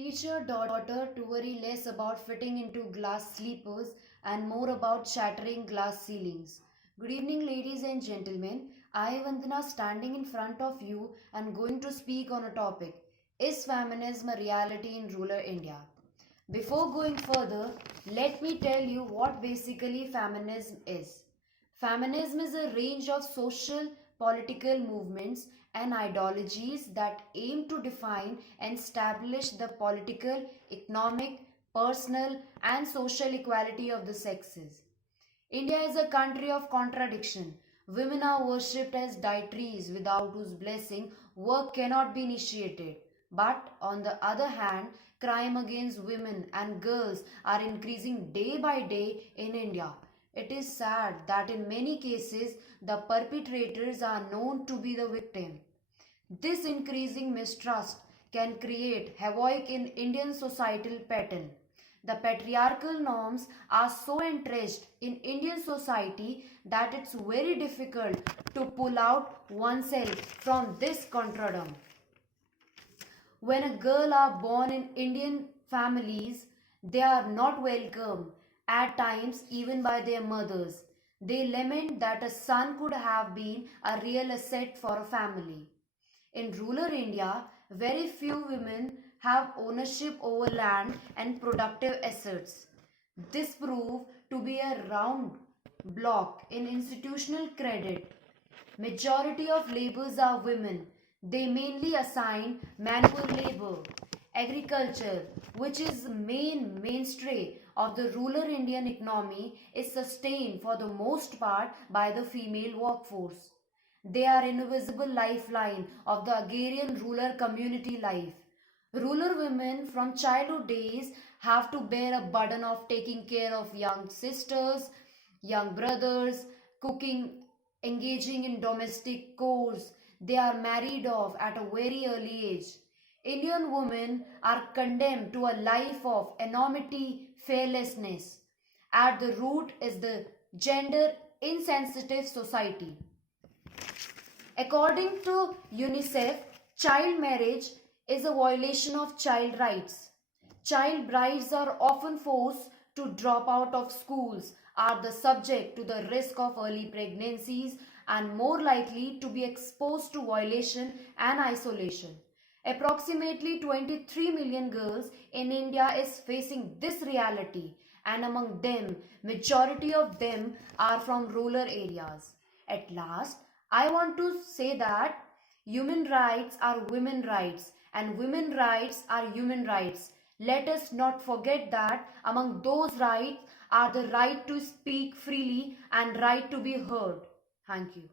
Teach your daughter to worry less about fitting into glass sleepers and more about shattering glass ceilings. Good evening, ladies and gentlemen. I, Vandana, standing in front of you and going to speak on a topic. Is feminism a reality in rural India? Before going further, let me tell you what basically feminism is. Feminism is a range of social, political movements and ideologies that aim to define and establish the political, economic, personal, and social equality of the sexes. India is a country of contradiction. Women are worshipped as deities without whose blessing work cannot be initiated. But on the other hand, crime against women and girls are increasing day by day in India. It is sad that in many cases the perpetrators are known to be the victim. This increasing mistrust can create havoc in Indian societal pattern. The patriarchal norms are so entrenched in Indian society that it's very difficult to pull out oneself from this conundrum. When a girl are born in Indian families, they are not welcome, at times even by their mothers. They lament that a son could have been a real asset for a family. In rural India, very few women have ownership over land and productive assets. This proved to be a round block in institutional credit. Majority of laborers are women. They mainly assign manual labor. Agriculture, which is the main mainstay of the rural Indian economy, is sustained for the most part by the female workforce. They are invisible lifeline of the agrarian rural community life. Rural women from childhood days have to bear a burden of taking care of young sisters, young brothers, cooking, engaging in domestic chores. They are married off at a very early age. Indian women are condemned to a life of anonymity, fearlessness. At the root is the gender insensitive society. According to UNICEF, child marriage is a violation of child rights. Child brides are often forced to drop out of schools, are the subject to the risk of early pregnancies, and more likely to be exposed to violation and isolation. Approximately 23 million girls in India is facing this reality, and among them, majority of them are from rural areas. At last, I want to say that human rights are women rights and women rights are human rights. Let us not forget that among those rights are the right to speak freely and right to be heard. Thank you.